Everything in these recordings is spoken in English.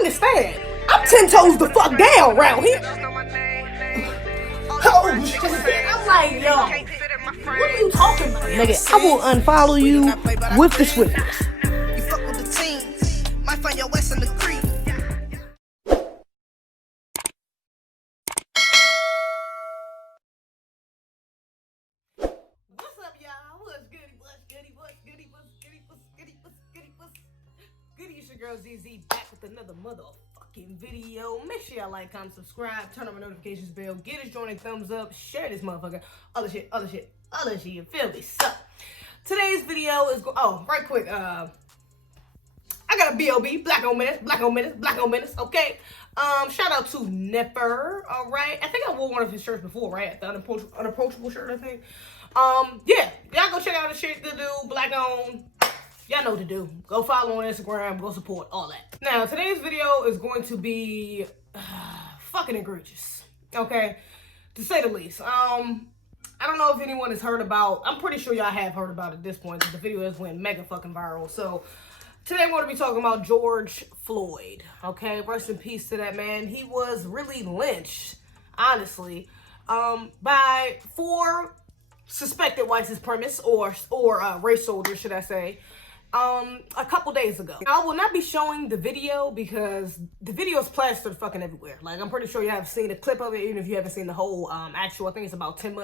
understand. I'm 10 toes the fuck down around here. Oh shit. I'm like, yo, what are you talking about? Nigga, I will unfollow you with the swiftness. You fuck with the team, might find your West in the creek. What's up, y'all? What's goody? What's goody? What's goody? What's goody? What's goody? What's goody? What's goody? It's your girl Zeze back with another motherfucking video. Make sure y'all like, comment, subscribe, turn on my notifications bell, get this joint a thumbs up, share this motherfucker. Other shit. You feel me? So today's video is right quick. I got a B.O.B. Black on minutes. Okay. Shout out to Nipper. All right. I think I wore one of his shirts before, right? The unapproachable shirt, I think. Yeah. Y'all go check out the shit to do. Black on. Y'all know what to do. Go follow on Instagram. Go support all that. Now, today's video is going to be fucking egregious. Okay. To say the least. I don't know if anyone has heard about. I'm pretty sure y'all have heard about it at this point because the video has went mega fucking viral. So today I'm going to be talking about George Floyd. Okay, rest in peace to that man. He was really lynched, honestly, by 4 suspected white supremacists or race soldiers, should I say, a couple days ago. I will not be showing the video because the video is plastered fucking everywhere. Like, I'm pretty sure you have seen a clip of it, even if you haven't seen the whole actual. I think it's about 10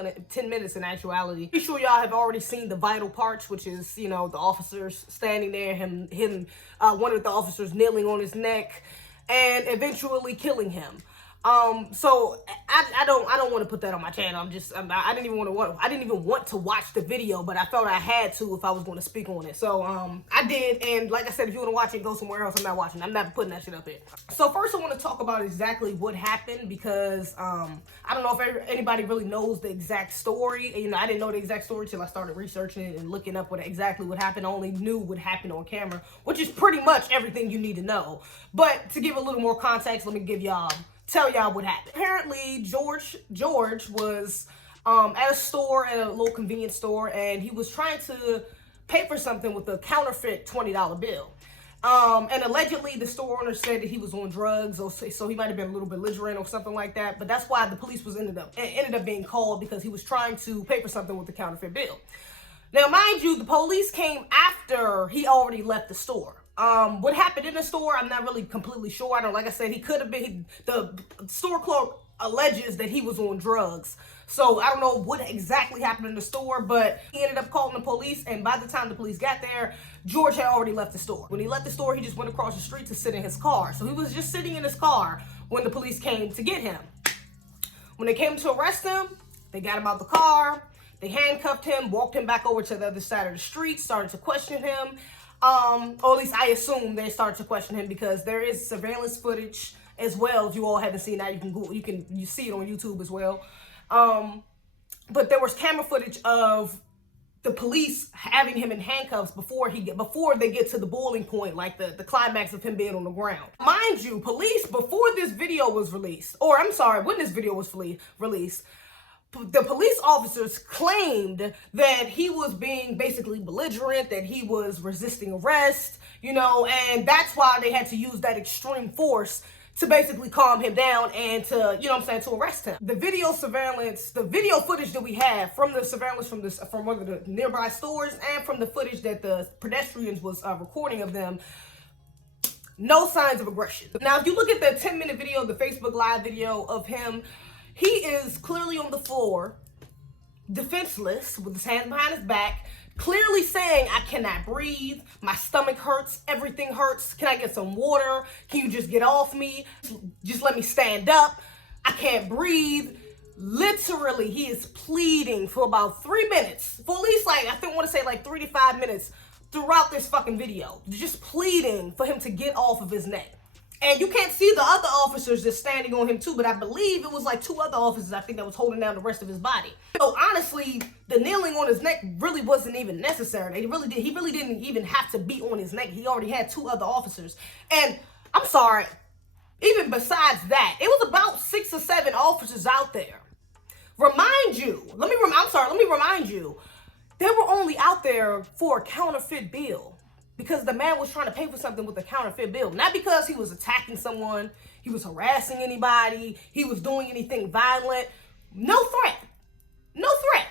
minutes in actuality. Pretty sure y'all have already seen the vital parts, which is, you know, the officers standing there, one of the officers kneeling on his neck and eventually killing him. So I don't want to put that on my channel. I didn't even want to watch the video, but I felt I had to if I was going to speak on it. So, I did. And like I said, if you want to watch it, go somewhere else. I'm not watching. I'm not putting that shit up here. So first I want to talk about exactly what happened because, I don't know if anybody really knows the exact story. You know, I didn't know the exact story till I started researching it and looking up exactly what happened. I only knew what happened on camera, which is pretty much everything you need to know. But to give a little more context, let me tell y'all what happened. Apparently, George was at a store, at a little convenience store, and he was trying to pay for something with a counterfeit $20 bill. And allegedly, the store owner said that he was on drugs, or so he might have been a little belligerent or something like that. But that's why the police ended up being called, because he was trying to pay for something with the counterfeit bill. Now, mind you, the police came after he already left the store. What happened in the store, I'm not really completely sure. I don't, like I said, he could have been, the store clerk alleges that he was on drugs. So I don't know what exactly happened in the store, but he ended up calling the police, and by the time the police got there, George had already left the store. When he left the store, he just went across the street to sit in his car. So he was just sitting in his car when the police came to get him. When they came to arrest him, they got him out the car, they handcuffed him, walked him back over to the other side of the street, started to question him. Or at least I assume they started to question him because there is surveillance footage as well. If you all haven't seen that, you can Google, you see it on YouTube as well. But there was camera footage of the police having him in handcuffs before they get to the boiling point, like the climax of him being on the ground. Mind you, police, before this video was released, or I'm sorry, when this video was released, the police officers claimed that he was being basically belligerent, that he was resisting arrest, you know, and that's why they had to use that extreme force to basically calm him down and to, you know what I'm saying, to arrest him. The video footage that we have from the surveillance from one of the nearby stores and from the footage that the pedestrians was recording of them, no signs of aggression. Now, if you look at the 10-minute video, the Facebook Live video of him, he is clearly on the floor, defenseless, with his hands behind his back, clearly saying, I cannot breathe, my stomach hurts, everything hurts, can I get some water, can you just get off me, just let me stand up, I can't breathe. Literally, he is pleading for about 3 minutes, for at least like, I want to say like 3 to 5 minutes throughout this fucking video, just pleading for him to get off of his neck. And you can't see the other officers that's standing on him too, but I believe it was like 2 other officers, I think, that was holding down the rest of his body. So honestly, the kneeling on his neck really wasn't even necessary. He really didn't even have to be on his neck. He already had 2 other officers. And I'm sorry, even besides that, it was about 6 or 7 officers out there. Let me remind you, they were only out there for a counterfeit bill. because the man was trying to pay for something with a counterfeit bill. Not because he was attacking someone, he was harassing anybody, he was doing anything violent. No threat. No threat.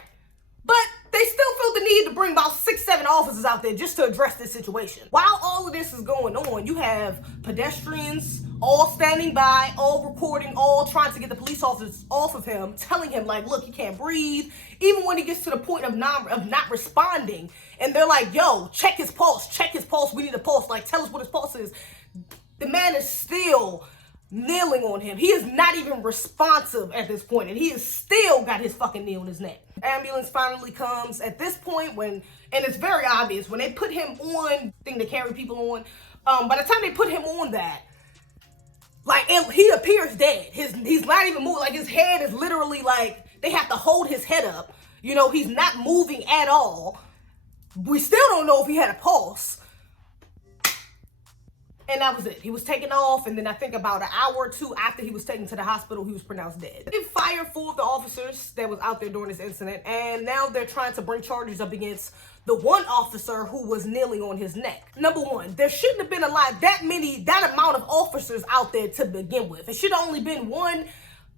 But they still felt the need to bring about 6-7 officers out there just to address this situation. While all of this is going on, you have pedestrians all standing by, all recording, all trying to get the police officers off of him, telling him like, look, he can't breathe. Even when he gets to the point of not responding, and they're like, yo, check his pulse, we need a pulse, like tell us what his pulse is. The man is still kneeling on him. He is not even responsive at this point, and he has still got his fucking knee on his neck. Ambulance finally comes at this point and it's very obvious when they put him on thing to carry people on. By the time they put him on that, like he appears dead. He's not even moving. Like his head is literally like they have to hold his head up. You know, he's not moving at all. We still don't know if he had a pulse. And that was it. He was taken off, and then I think about an hour or two after he was taken to the hospital, he was pronounced dead. They fired 4 of the officers that was out there during this incident, and now they're trying to bring charges up against the one officer who was kneeling on his neck. Number one, there shouldn't have been that amount of officers out there to begin with. It should have only been 1,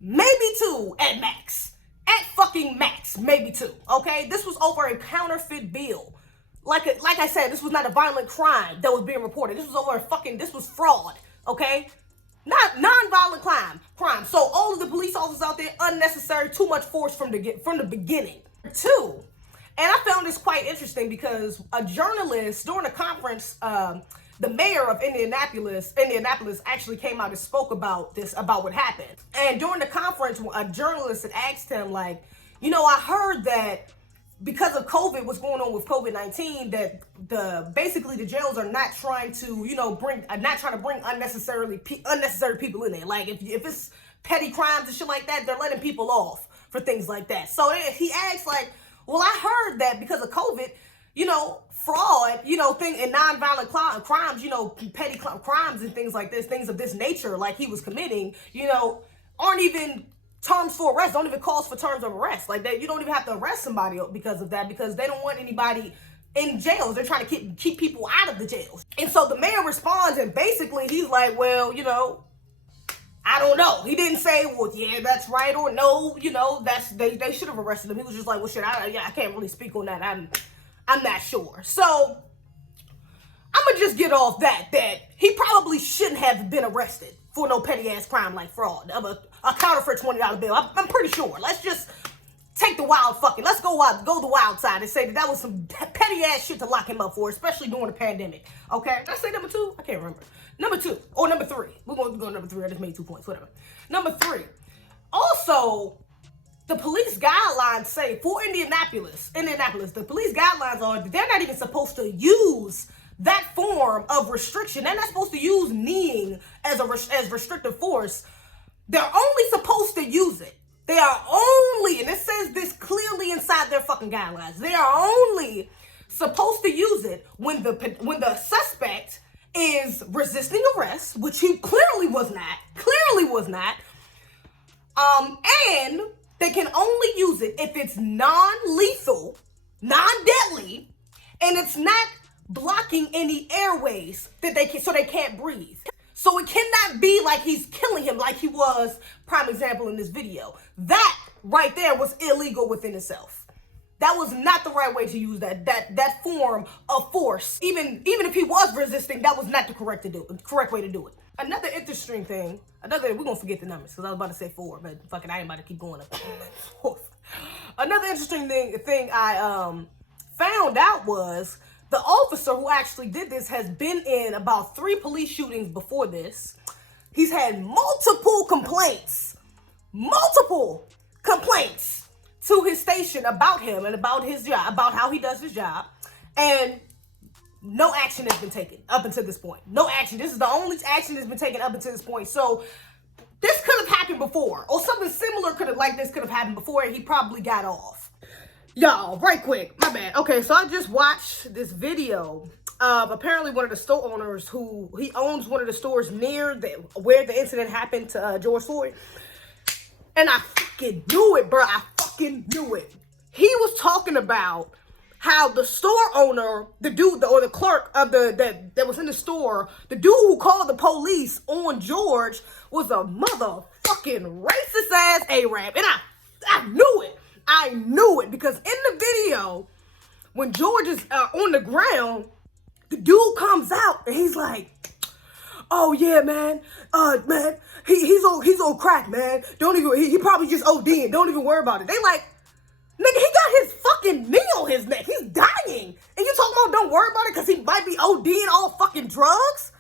maybe 2 at max. At fucking max, maybe 2, okay? This was over a counterfeit bill. Like I said, this was not a violent crime that was being reported. This was over this was fraud, okay? Not non-violent crime. So all of the police officers out there, unnecessary, too much force from the beginning. 2, and I found this quite interesting because a journalist during a conference, the mayor of Indianapolis actually came out and spoke about what happened. And during the conference, a journalist had asked him like, you know, I heard that because of COVID, what's going on with COVID-19, that basically the jails are not trying to, you know, bring unnecessary people in there. Like if it's petty crimes and shit like that, they're letting people off for things like that. So he asked like, well, I heard that because of COVID, you know, fraud, you know, and non-violent crimes, you know, petty crimes and things like this, things of this nature, like he was committing, you know, aren't even terms for arrest, don't even cause for terms of arrest. Like you don't even have to arrest somebody because of that, because they don't want anybody in jails. They're trying to keep people out of the jails. And so the mayor responds, and basically he's like, well, you know, I don't know. He didn't say, well, yeah, that's right, or no, you know, they should have arrested him. He was just like, well, shit, I can't really speak on that. I'm not sure. So I'm gonna just get off that he probably shouldn't have been arrested for no petty ass crime like fraud of a counterfeit $20 bill. I'm pretty sure. Let's just take the let's go the wild side and say that was some petty ass shit to lock him up for, especially during the pandemic. Okay? Did I say number 2? I can't remember. Number 2 or number 3. We're going to go number 3. I just made 2 points. Whatever. Number 3. Also, the police guidelines say for Indianapolis, the police guidelines are that they're not even supposed to use that form of restriction. They're not supposed to use kneeing as restrictive force. They're only supposed to use it. They are only, and it says this clearly inside their fucking guidelines, they are only supposed to use it when the suspect is resisting arrest, which he clearly was not. And they can only use it if it's non-lethal, non-deadly, and it's not blocking any airways so they can't breathe. So it cannot be like he's killing him like he was, prime example in this video. That right there was illegal within itself. That was not the right way to use that form of force. Even if he was resisting, that was not the correct way to do it. Another interesting thing, we're gonna forget the numbers because I was about to say 4, but fucking I ain't about to keep going up. Another interesting thing I found out was the officer who actually did this has been in about 3 police shootings before this. He's had multiple complaints to his station about him and about his job, about how he does his job. And no action has been taken up until this point. No action. This is the only action that's been taken up until this point. So this could have happened before, or something similar could have happened before, and he probably got off. Y'all, right quick, my bad. Okay, so I just watched this video of apparently one of the store owners he owns one of the stores near where the incident happened to George Floyd. And I fucking knew it, bro. I fucking knew it. He was talking about how the store owner, the dude or the clerk of that was in the store, the dude who called the police on George was a motherfucking racist ass Arab. And I knew it. I knew it because in the video, when George is on the ground, the dude comes out and he's like, "Oh yeah, man, he's on crack, man. Don't even, he probably just OD'ing. Don't even worry about it." They like, nigga, he got his fucking knee on his neck. He's dying. And you talking about don't worry about it because he might be ODing all fucking drugs?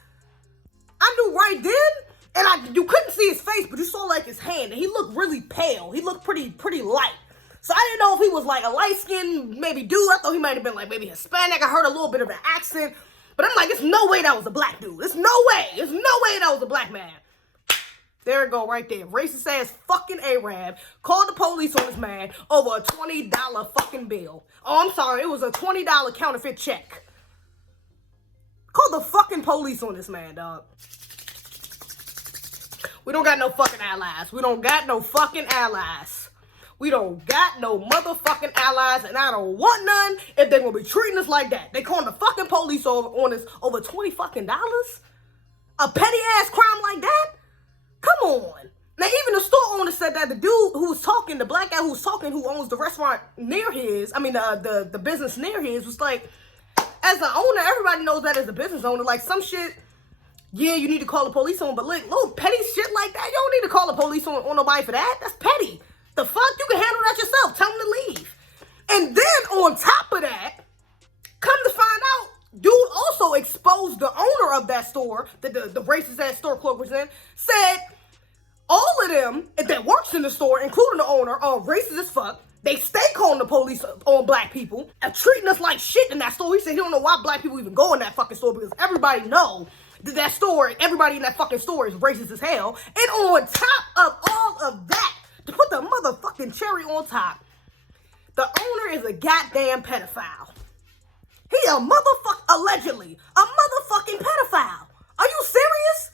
I knew right then, and you couldn't see his face, but you saw like his hand, and he looked really pale. He looked pretty light. So I didn't know if he was like a light-skinned maybe dude. I thought he might have been like maybe Hispanic. I heard a little bit of an accent. But I'm like, there's no way that was a black dude. There's no way. There's no way that was a black man. There it go right there. Racist ass fucking Arab called the police on this man over a $20 fucking bill. Oh, I'm sorry. It was a $20 counterfeit check. Called the fucking police on this man, dog. We don't got no fucking allies. We don't got no fucking allies. We don't got no motherfucking allies, and I don't want none if they gonna be treating us like that. They calling the fucking police on us over $20 fucking dollars? A petty ass crime like that? Come on. Now, even the store owner said that the dude who was talking, the black guy who was talking, who owns the restaurant near his, the business near his, was like, as an owner, everybody knows that as a business owner, like some shit, yeah, you need to call the police on, but like little petty shit like that, you don't need to call the police on nobody for that. That's petty. The fuck? You can handle that yourself. Tell them to leave. And then on top of that, come to find out, dude also exposed the owner of that store, the racist ass store clerk was in, said all of them that works in the store, including the owner, are racist as fuck. They stay calling the police on black people and treating us like shit in that store. He said he don't know why black people even go in that fucking store because everybody know that store, everybody in that fucking store is racist as hell. And on top of all of that, to put the motherfucking cherry on top, the owner is a goddamn pedophile. He allegedly a motherfucking pedophile. Are you serious?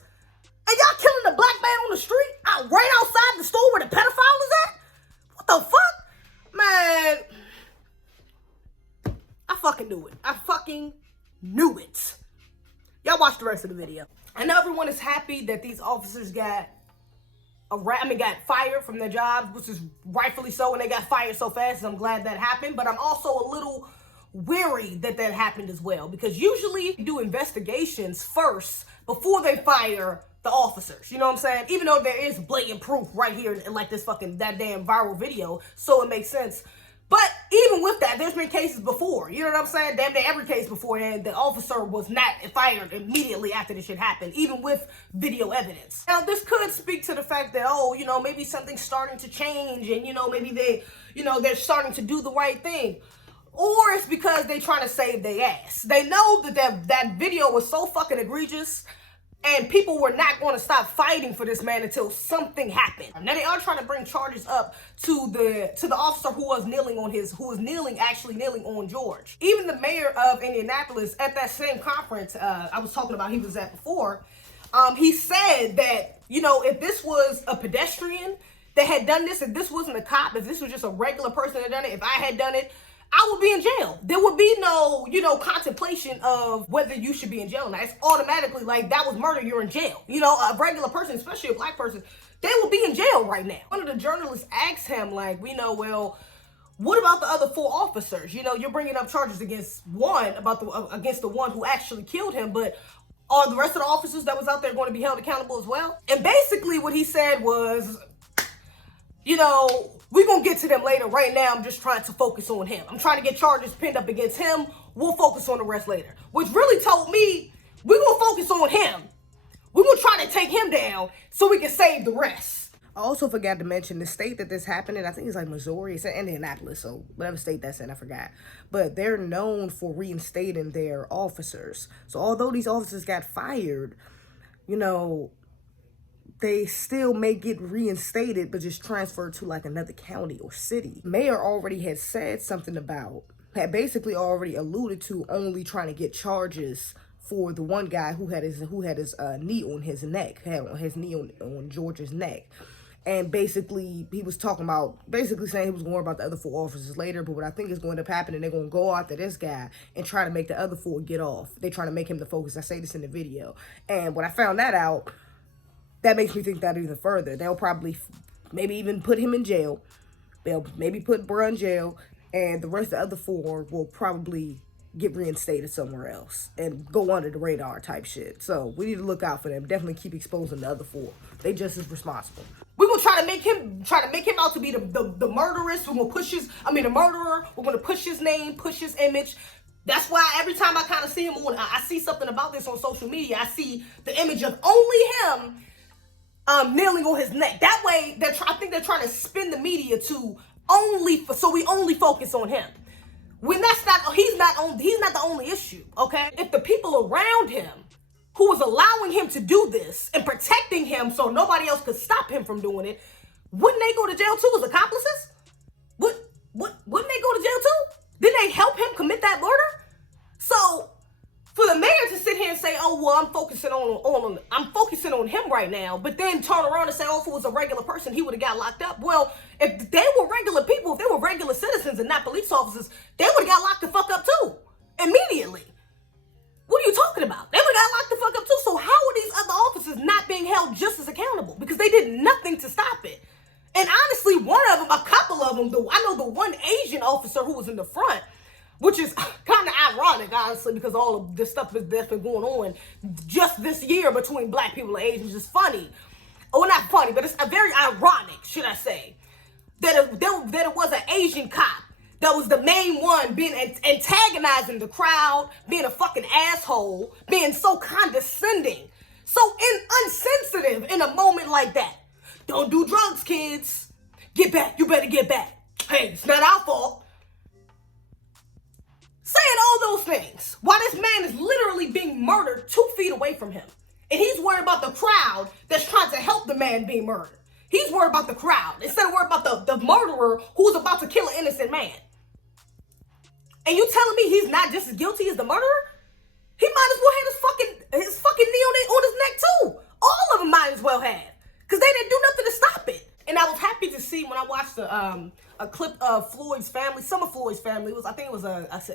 And y'all killing the black man on the street right outside the store where the pedophile is at? What the fuck? Man, I fucking knew it. I fucking knew it. Y'all watch the rest of the video. I know everyone is happy that these officers got fired from their jobs, which is rightfully so, and they got fired so fast, and I'm glad that happened, but I'm also a little weary that happened as well, because usually you do investigations first before they fire the officers, you know what I'm saying? Even though there is blatant proof right here in like this fucking, that damn viral video, so it makes sense. But even with that, there's been cases before, you know what I'm saying? Damn near every case beforehand, the officer was not fired immediately after this shit happened, even with video evidence. Now, this could speak to the fact that, oh, you know, maybe something's starting to change and, you know, maybe they're starting to do the right thing. Or it's because they trying to save their ass. They know that video was so fucking egregious and people were not going to stop fighting for this man until something happened. Now they are trying to bring charges up to the officer who was kneeling on George. Even the mayor of Minneapolis at that same conference I was talking about he was at before, he said that, you know, if this was a pedestrian that had done this, if this wasn't a cop, if this was just a regular person that had done it, if I had done it, I would be in jail. There would be no, you know, contemplation of whether you should be in jail. Now, it's automatically like that was murder, you're in jail. You know, a regular person, especially a black person, they would be in jail right now. One of the journalists asked him, like, you know, well, what about the other 4 officers? You know, you're bringing up charges against against the one who actually killed him, but are the rest of the officers that was out there going to be held accountable as well? And basically what he said was, you know, we're going to get to them later. Right now, I'm just trying to focus on him. I'm trying to get charges pinned up against him. We'll focus on the rest later. Which really told me, we're going to focus on him. We're going to try to take him down so we can save the rest. I also forgot to mention the state that this happened in. I think it's like Missouri. It's in Indianapolis, so whatever state that's in, I forgot. But they're known for reinstating their officers. So although these officers got fired, you know, they still may get reinstated, but just transferred to like another county or city. Mayor already had said something about, had basically already alluded to only trying to get charges for the one guy who had his knee on his neck, had his knee on George's neck. And basically, he was talking about, basically saying he was going to worry about the other 4 officers later. But what I think is going to end up happening, they're going to go after this guy and try to make the other 4 get off. They're trying to make him the focus. I say this in the video. And when I found that out, that makes me think that even further. They'll probably maybe even put him in jail. They'll maybe put bruh in jail. And the rest of the other 4 will probably get reinstated somewhere else and go under the radar type shit. So we need to look out for them. Definitely keep exposing the other 4. They just as responsible. We're gonna try to make him out to be the murderess. We're gonna push the murderer. We're gonna push his name, push his image. That's why every time I kind of see him I see something about this on social media, I see the image of only him kneeling on his neck. That way, I think they're trying to spin the media to so we only focus on him. When he's not the only issue, okay? If the people around him who was allowing him to do this and protecting him so nobody else could stop him from doing it, wouldn't they go to jail too as accomplices? Wouldn't they go to jail too? Didn't they help him commit that murder? So for the mayor to sit here and say, oh, well, I'm focusing on him right now, but then turn around and say, oh, if it was a regular person, he would have got locked up. Well, if they were regular people, if they were regular citizens and not police officers, they would have got locked the fuck up too, immediately. What are you talking about? They would have got locked the fuck up too. So how are these other officers not being held just as accountable? Because they did nothing to stop it. And honestly, a couple of them, I know the one Asian officer who was in the front, which is kind of ironic, honestly, because all of this stuff that's been going on just this year between black people and Asians is funny. Well, not funny, but it's very ironic, should I say, that it was an Asian cop that was the main one being antagonizing the crowd, being a fucking asshole, being so condescending, so insensitive in a moment like that. Don't do drugs, kids. Get back. You better get back. Hey, it's not our fault. Saying all those things while this man is literally being murdered 2 feet away from him. And he's worried about the crowd that's trying to help the man being murdered. He's worried about the crowd instead of worried about the murderer who's about to kill an innocent man. And you telling me he's not just as guilty as the murderer? He might as well have his fucking knee on his neck too. All of them might as well have. Because they didn't do nothing to stop it. And I was happy to see when I watched a clip of Floyd's family, some of Floyd's family, I think it was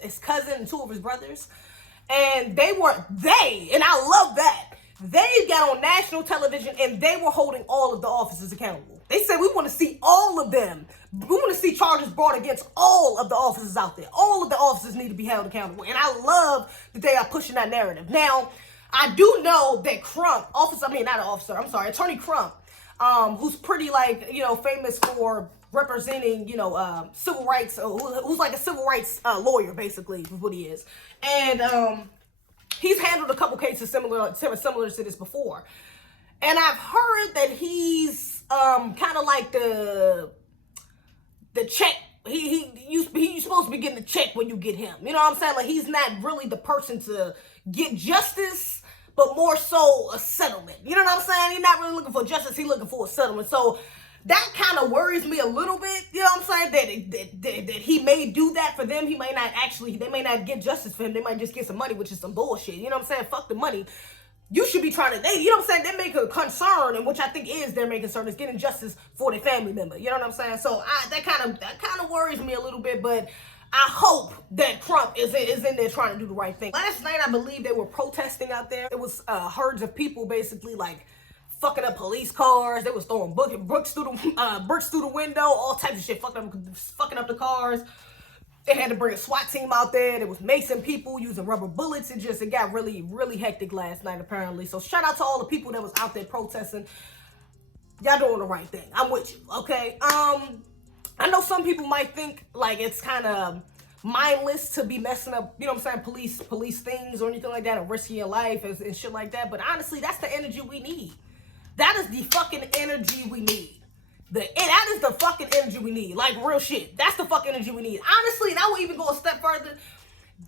his cousin and 2 of his brothers. And and I love that. They got on national television and they were holding all of the officers accountable. They said, we want to see all of them. We want to see charges brought against all of the officers out there. All of the officers need to be held accountable. And I love that they are pushing that narrative. Now, I do know that Attorney Crump, who's pretty famous for representing, civil rights, who's like a civil rights lawyer, basically, is what he is. And he's handled a couple cases similar to this before. And I've heard that he's kind of like the check. He's supposed to be getting the check when you get him. You know what I'm saying? Like, he's not really the person to get justice, but more so a settlement. You know what I'm saying? He's not really looking for justice. He's looking for a settlement. So that kind of worries me a little bit. You know what I'm saying? That he may do that for them. They may not get justice for him. They might just get some money, which is some bullshit. You know what I'm saying? Fuck the money. You should be trying to, you know what I'm saying? They make a concern, and which I think is their main concern, is getting justice for their family member. You know what I'm saying? So that kind of worries me a little bit, but I hope that Trump is in there trying to do the right thing. Last night, I believe they were protesting out there. It was herds of people basically like fucking up police cars. They was throwing bricks through the window, all types of shit, fucking up the cars. They had to bring a SWAT team out there. There was macing people using rubber bullets. It got really, really hectic last night, apparently. So shout out to all the people that was out there protesting. Y'all doing the right thing. I'm with you, okay? I know some people might think like it's kind of mindless to be messing up, you know what I'm saying, police things or anything like that, and risking your life and shit like that. But honestly, that's the energy we need. That is the fucking energy we need. That is the fucking energy we need. Like, real shit. That's the fucking energy we need. Honestly, and I will even go a step further.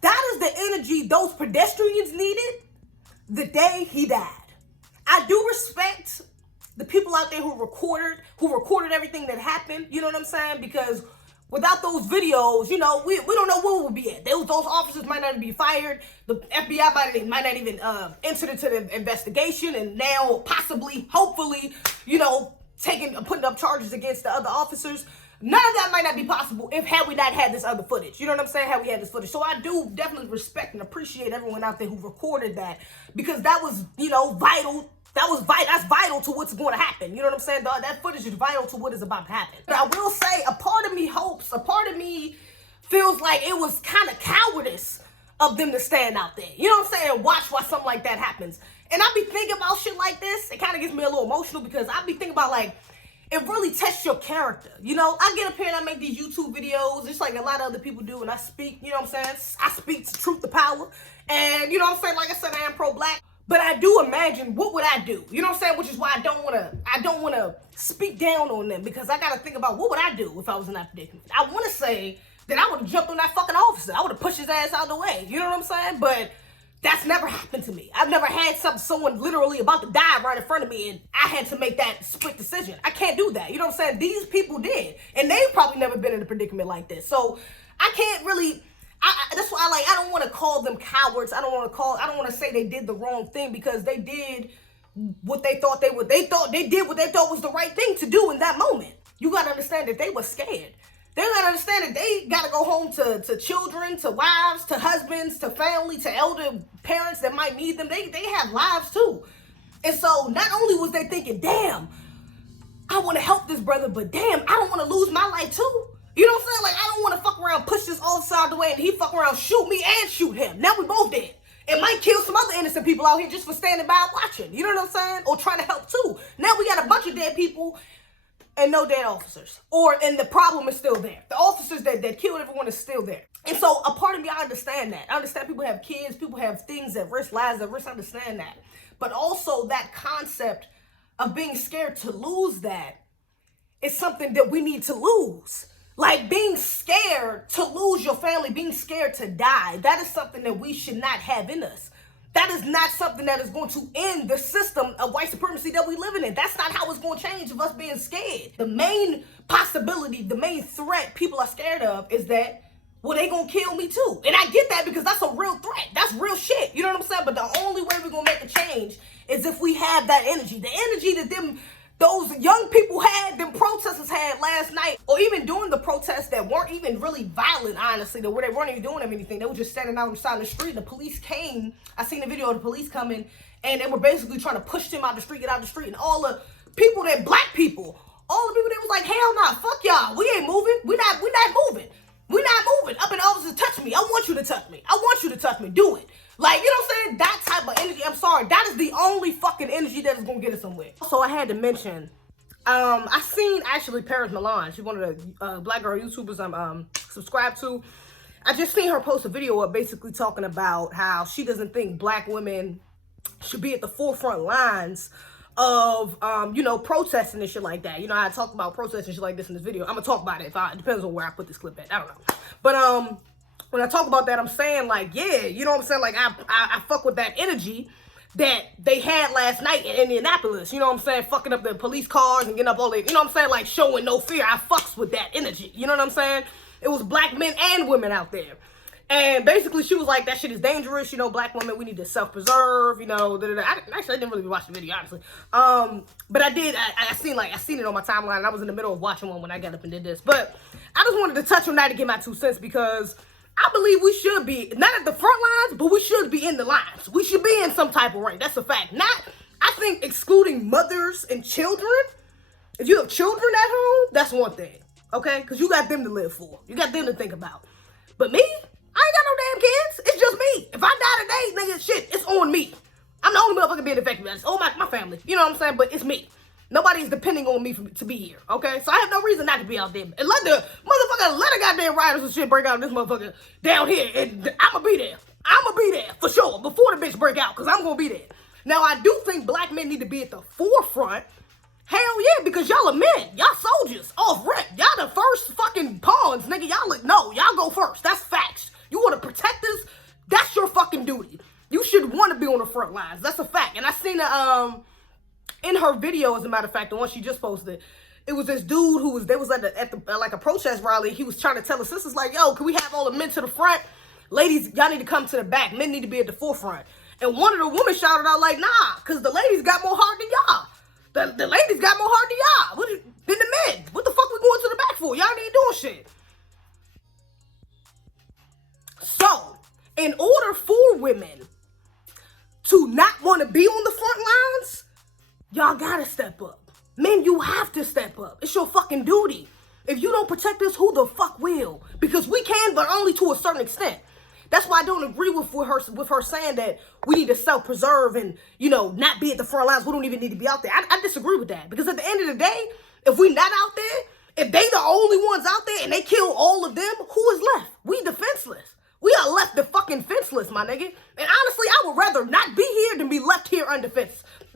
That is the energy those pedestrians needed the day he died. I do respect the people out there who recorded everything that happened. You know what I'm saying? Because without those videos, we don't know where we'll be at. Those officers might not be fired. The FBI might not even enter into the investigation, and now possibly, hopefully, putting up charges against the other officers. None of that might not be possible had we not had this other footage. You know what I'm saying? Had we had this footage. So I do definitely respect and appreciate everyone out there who recorded that, because that was, you know, vital. That's vital to what's going to happen. You know what I'm saying? That footage is vital to what is about to happen. But I will say, a part of me feels like it was kind of cowardice of them to stand out there. You know what I'm saying? And watch why something like that happens. And I be thinking about shit like this. It kind of gets me a little emotional, because I be thinking about, like, it really tests your character. You know, I get up here and I make these YouTube videos, just like a lot of other people do, and I speak, you know what I'm saying? I speak truth to power. And, you know what I'm saying? Like I said, I am pro-black. But I do imagine, what would I do? You know what I'm saying? Which is why I don't want to speak down on them, because I got to think about, what would I do if I was in that predicament? I want to say that I would have jumped on that fucking officer. I would have pushed his ass out of the way. You know what I'm saying? But that's never happened to me. I've never had someone literally about to die right in front of me, and I had to make that split decision. I can't do that. You know what I'm saying? These people did. And they've probably never been in a predicament like this. So I can't really... that's why I don't want to call them cowards. I don't want to say they did the wrong thing, because they did what they thought they would. They did what they thought was the right thing to do in that moment. You got to understand that they were scared. They got to understand that they got to go home to children, to wives, to husbands, to family, to elder parents that might need them. They have lives too. And so not only was they thinking, damn, I want to help this brother, but damn, I don't want to lose my life too. You know what I'm saying? Like, I don't want to fuck around, push this officer out of the way, and he fuck around, shoot me and shoot him. Now we both dead. It might kill some other innocent people out here just for standing by watching. You know what I'm saying? Or trying to help too. Now we got a bunch of dead people and no dead officers. And the problem is still there. The officers that killed everyone is still there. And so a part of me, I understand that. I understand people have kids, people have things at risk, lives at risk. I understand that. But also that concept of being scared to lose that is something that we need to lose. Like, being scared to lose your family, being scared to die, that is something that we should not have in us. That is not something that is going to end the system of white supremacy that we living in. That's not how it's going to change of us being scared. The main possibility, the main threat people are scared of is that, well, they gonna kill me too. And I get that, because that's a real threat. That's real shit. You know what I'm saying? But the only way we're gonna make a change is if we have that energy. The energy that those young people had, them protesters had last night, or even during the protests that weren't even really violent, honestly, where they weren't even doing anything. They were just standing out on the side of the street. The police came. I seen the video of the police coming, and they were basically trying to push them out the street, get out the street. And all the people that, black people, all the people that was like, hell nah, fuck y'all. We ain't moving. We not moving. We not moving. Up in the office, touch me. I want you to touch me. I want you to touch me. Do it. Like, you know what I'm saying? That type of energy, I'm sorry, that is the only fucking energy that is gonna get us somewhere. So I had to mention, I seen actually Paris Milan. She's one of the black girl YouTubers I'm subscribed to. I just seen her post a video of basically talking about how she doesn't think black women should be at the forefront lines of, you know, protesting and shit like that. You know, I talked about protesting and shit like this in this video. I'm gonna talk about it it depends on where I put this clip at. I don't know. But, when I talk about that, I'm saying, like, yeah, you know what I'm saying? Like, I fuck with that energy that they had last night in Minneapolis. You know what I'm saying? Fucking up the police cars and getting up all the, you know what I'm saying? Like, showing no fear. I fucks with that energy. You know what I'm saying? It was black men and women out there. And basically, she was like, that shit is dangerous. You know, black women, we need to self-preserve, you know. Actually, I didn't really watch the video, honestly. But I did. I seen it on my timeline. And I was in the middle of watching one when I got up and did this. But I just wanted to touch on that to get my 2 cents, because I believe we should be, not at the front lines, but we should be in the lines. We should be in some type of rank. That's a fact. I think excluding mothers and children. If you have children at home, that's one thing, okay? Because you got them to live for. You got them to think about. But me, I ain't got no damn kids. It's just me. If I die today, nigga, shit, it's on me. I'm the only motherfucker being affected by this. Oh, my family. You know what I'm saying? But it's me. Nobody's depending on me to be here, okay? So I have no reason not to be out there. And let the goddamn rioters and shit break out in this motherfucker down here. And I'ma be there. I'ma be there, for sure, before the bitch break out, because I'm gonna be there. Now, I do think black men need to be at the forefront. Hell yeah, because y'all are men. Y'all soldiers off rip. Y'all the first fucking pawns, nigga. Y'all go first. That's facts. You want to protect us? That's your fucking duty. You should want to be on the front lines. That's a fact. And I seen in her video, as a matter of fact, the one she just posted, it was this dude who was at like a protest rally. He was trying to tell his sisters, like, yo, can we have all the men to the front? Ladies, y'all need to come to the back. Men need to be at the forefront. And one of the women shouted out, like, nah, because the ladies got more heart than y'all. The ladies got more heart than y'all. Than the men. What the fuck we going to the back for? Y'all ain't doing shit. So, in order for women to not want to be on the front lines, y'all gotta step up. Men, you have to step up. It's your fucking duty. If you don't protect us, who the fuck will? Because we can, but only to a certain extent. That's why I don't agree with her saying that we need to self-preserve and, you know, not be at the front lines. We don't even need to be out there. I disagree with that. Because at the end of the day, if we not out there, if they the only ones out there and they kill all of them, who is left? We defenseless. We are left the fucking defenseless, my nigga. And honestly, I would rather not be here than be left here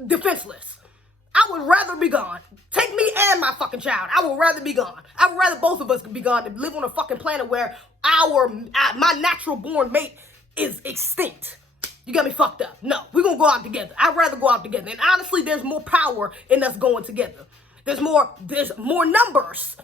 defenseless. I would rather be gone. Take me and my fucking child. I would rather be gone. I would rather both of us be gone than live on a fucking planet where my natural born mate is extinct. You got me fucked up. No, we're gonna go out together. I'd rather go out together. And honestly, there's more power in us going together. There's more numbers.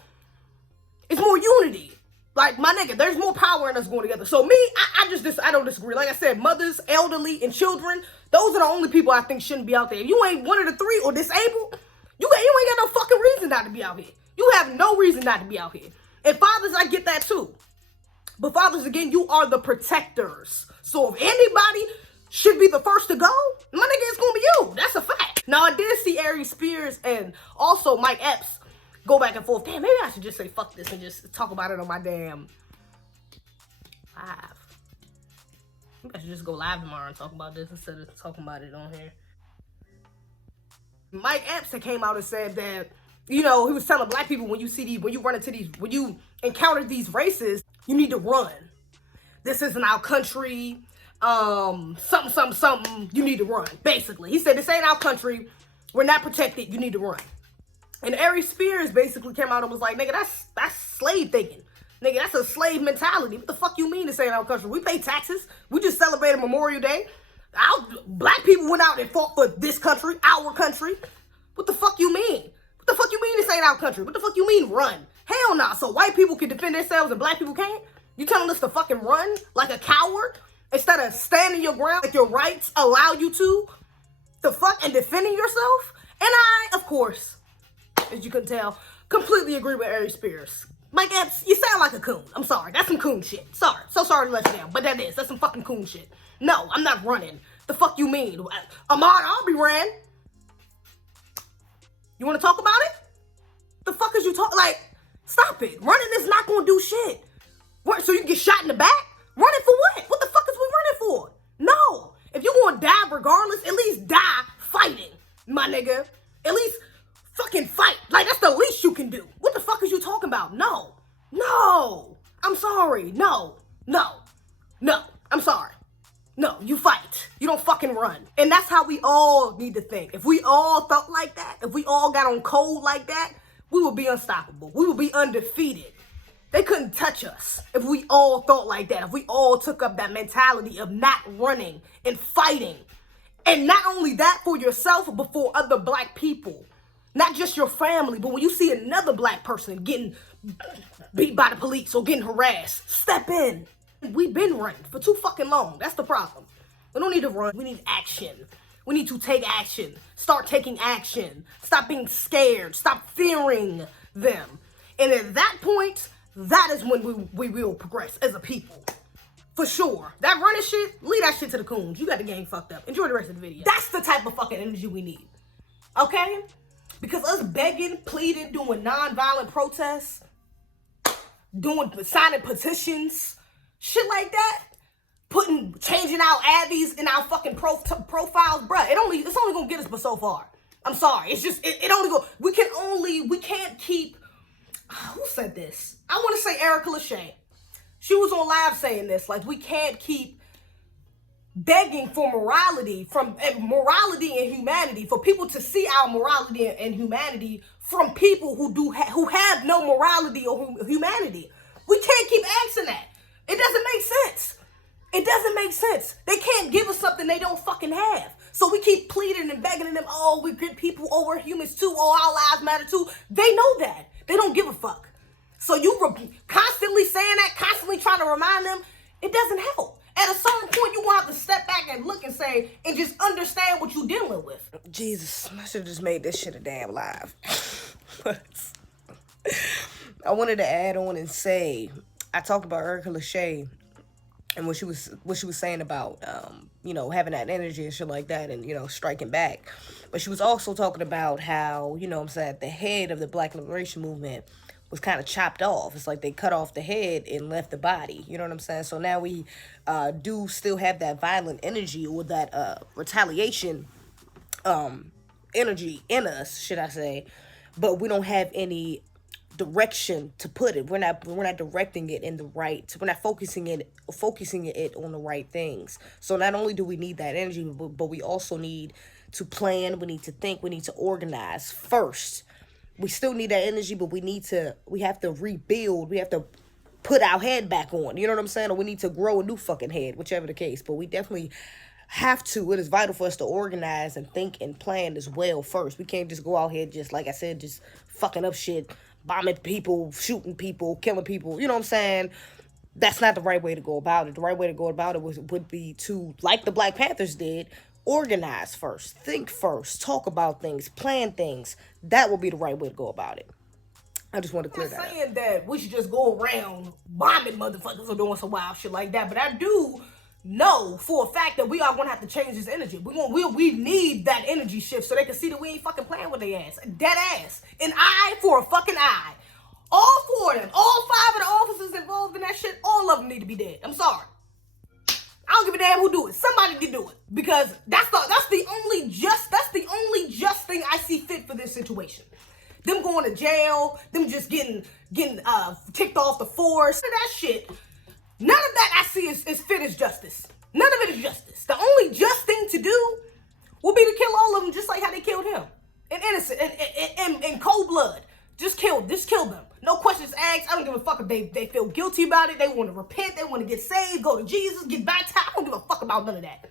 It's more unity. Like, my nigga, there's more power in us going together. So me, I don't disagree. Like I said, mothers, elderly, and children, those are the only people I think shouldn't be out there. If you ain't one of the three or disabled, you ain't got no fucking reason not to be out here. You have no reason not to be out here. And fathers, I get that too. But fathers, again, you are the protectors. So if anybody should be the first to go, my nigga, it's gonna be you. That's a fact. Now, I did see Ari Spears and also Mike Epps go back and forth. Damn, maybe I should just say fuck this and just talk about it on my damn live. Maybe I should just go live tomorrow and talk about this instead of talking about it on here. Mike Epps came out and said that, you know, he was telling black people when you encounter these races, you need to run. This isn't our country. Something, you need to run. Basically, he said, this ain't our country. We're not protected. You need to run. And Ari Spears basically came out and was like, nigga, that's slave thinking. Nigga, that's a slave mentality. What the fuck you mean to say in our country? We pay taxes. We just celebrated Memorial Day. Black people went out and fought for this country, our country. What the fuck you mean? What the fuck you mean to say in our country? What the fuck you mean run? Hell nah. So white people can defend themselves and black people can't? You telling us to fucking run like a coward instead of standing your ground like your rights allow you to? The fuck, and defending yourself? And I, of course, as you can tell, completely agree with Ari Spears. Mike Epps, you sound like a coon. I'm sorry. That's some coon shit. Sorry. So sorry to let you down. But that's some fucking coon shit. No, I'm not running. The fuck you mean? Ahmaud Arbery ran. You want to talk about it? The fuck is you talking? Like, stop it. Running is not going to do shit. So you can get shot in the back? Running for what? What the fuck is we running for? No. If you're going to die regardless, at least die fighting, my nigga. At least fucking fight. Like, that's the least you can do. What the fuck is you talking about? No. No. I'm sorry. No. I'm sorry. No, you fight. You don't fucking run. And that's how we all need to think. If we all thought like that, if we all got on code like that, we would be unstoppable. We would be undefeated. They couldn't touch us if we all thought like that. If we all took up that mentality of not running and fighting. And not only that for yourself, but for other black people. Not just your family, but when you see another black person getting beat by the police or getting harassed, step in. We've been running for too fucking long. That's the problem. We don't need to run. We need action. We need to take action. Start taking action. Stop being scared. Stop fearing them. And at that point, that is when we will progress as a people. For sure. That running shit, leave that shit to the coons. You got the game fucked up. Enjoy the rest of the video. That's the type of fucking energy we need. Okay? Because us begging, pleading, doing non-violent protests, signing petitions, shit like that, changing our Abbies in our fucking profiles, bruh, it's only gonna get us but so far. I'm sorry. It's just, it only go, we can't keep, who said this? I want to say Erica Lachey. She was on live saying this, like, we can't keep begging for morality and humanity, for people to see our morality and humanity from people who have no morality or humanity. We can't keep asking that. It doesn't make sense. It doesn't make sense. They can't give us something they don't fucking have. So we keep pleading and begging them, oh, we're good people, oh, we're humans too, oh, our lives matter too. They know that. They don't give a fuck. So you constantly saying that, constantly trying to remind them, it doesn't help. At a certain point, you want to step back and look and say, and just understand what you're dealing with. Jesus, I should have just made this shit a damn live. I wanted to add on and say, I talked about Erica Lachey and what she was saying about, you know, having that energy and shit like that and, you know, striking back. But she was also talking about how, you know what I'm saying, the head of the Black Liberation Movement was kind of chopped off. It's like they cut off the head and left the body. You know what I'm saying? So now we do still have that violent energy or that retaliation energy in us, should I say. But we don't have any direction to put it. We're not directing it in the right. We're not focusing it on the right things. So not only do we need that energy, but we also need to plan. We need to think. We need to organize first. We still need that energy, but we have to rebuild. We have to put our head back on. You know what I'm saying? Or we need to grow a new fucking head, whichever the case. But we definitely have to. It is vital for us to organize and think and plan as well first. We can't just go out here just, like I said, just fucking up shit, bombing people, shooting people, killing people. You know what I'm saying? That's not the right way to go about it. The right way to go about it would be to, like the Black Panthers did, organize first, think first, talk about things, plan things. That will be the right way to go about it. I just want to clear that up. I'm not saying that we should just go around bombing motherfuckers or doing some wild shit like that, but I do know for a fact that we are going to have to change this energy. We need that energy shift so they can see that we ain't fucking playing with their ass. Dead ass. An eye for a fucking eye. All four of them, all 5 of the officers involved in that shit, all of them need to be dead. I'm sorry. I don't give a damn who do it. Somebody can do it, because that's the only just thing I see fit for this situation. Them going to jail, them just getting kicked off the force, that shit. None of that I see is fit as justice. None of it is justice. The only just thing to do will be to kill all of them, just like how they killed him. Innocent, in cold blood. Just kill them. No questions asked. I don't give a fuck if they feel guilty about it. They want to repent. They want to get saved, go to Jesus, get baptized. I don't give a fuck about none of that.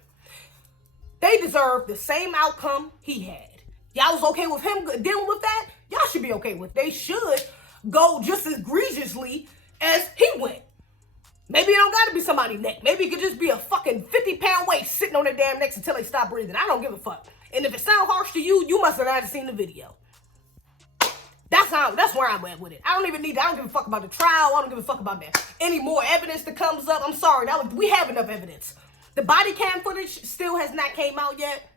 They deserve the same outcome he had. Y'all was okay with him dealing with that? Y'all should be okay with it. They should go just as egregiously as he went. Maybe it don't gotta be somebody's neck. Maybe it could just be a fucking 50-pound weight sitting on their damn necks until they stop breathing. I don't give a fuck. And if it sounds harsh to you, you must have not seen the video. That's where I'm at with it. I don't give a fuck about the trial. I don't give a fuck about that. Any more evidence that comes up, I'm sorry. We have enough evidence. The body cam footage still has not came out yet.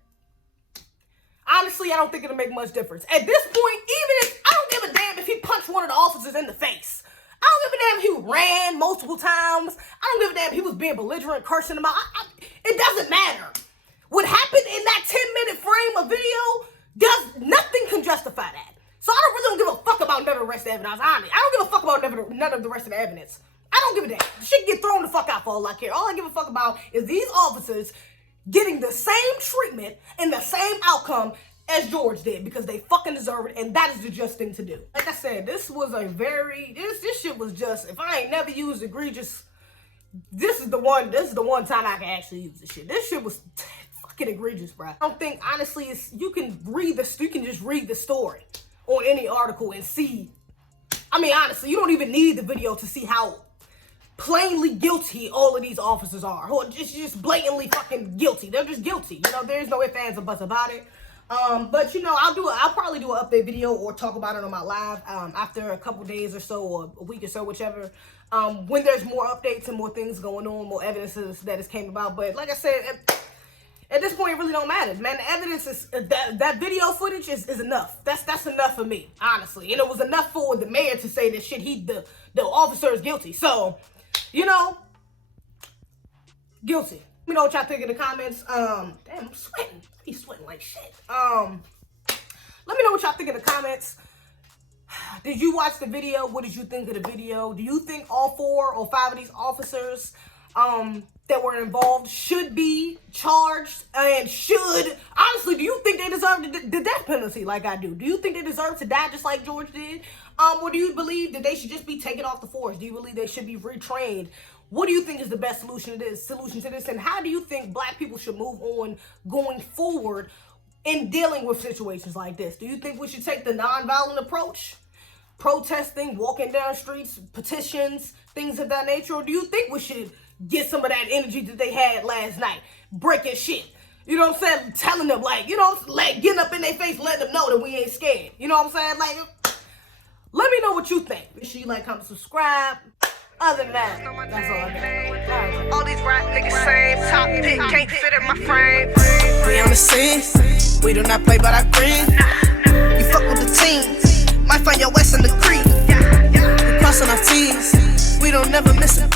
Honestly, I don't think it'll make much difference. At this point, I don't give a damn if he punched one of the officers in the face. I don't give a damn if he ran multiple times. I don't give a damn if he was being belligerent, cursing them out. It doesn't matter. What happened in that 10-minute frame of video, nothing can justify that. So I really don't give a fuck about none of the rest of the evidence. Honestly, I don't give a fuck about none of the rest of the evidence. I don't give a damn. The shit get thrown the fuck out for all I care. All I give a fuck about is these officers getting the same treatment and the same outcome as George did, because they fucking deserve it, and that is the just thing to do. Like I said, this shit was just, if I ain't never used egregious, this is the one time I can actually use this shit. This shit was fucking egregious, bro. I don't think, honestly, you can just read the story on any article and see. I mean, honestly, you don't even need the video to see how plainly guilty all of these officers are. Or just blatantly fucking guilty. They're just guilty. You know, there's no ifs, ands, or buts about it. But you know, I'll probably do an update video or talk about it on my live after a couple days or so, or a week or so, whichever. When there's more updates and more things going on, more evidences that has came about. But like I said, at this point, it really don't matter, man. The evidence is that video footage is enough. That's enough for me, honestly. And it was enough for the mayor to say that shit. The officer is guilty. So, you know, guilty. Let me know what y'all think in the comments. Damn, I'm sweating. He's sweating like shit. Let me know what y'all think in the comments. Did you watch the video? What did you think of the video? Do you think all 4 or 5 of these officers that were involved should be charged and honestly, do you think they deserve the death penalty like I do? Do you think they deserve to die just like George did? Or do you believe that they should just be taken off the force? Do you believe they should be retrained? What do you think is the best solution to this? And how do you think Black people should move on going forward in dealing with situations like this? Do you think we should take the nonviolent approach? Protesting, walking down streets, petitions, things of that nature? Or do you think we should get some of that energy that they had last night, breaking shit. You know what I'm saying? Telling them, like, you know, like getting up in their face, letting them know that we ain't scared. You know what I'm saying? Like, let me know what you think. Make sure you like, comment, subscribe. Other than that, that's all I got. All these rap niggas same topic, can't fit in my frame. We on the scene, we do not play by our green. You fuck with the team, might find your West in the creek. We crossing our T's, we don't never miss it.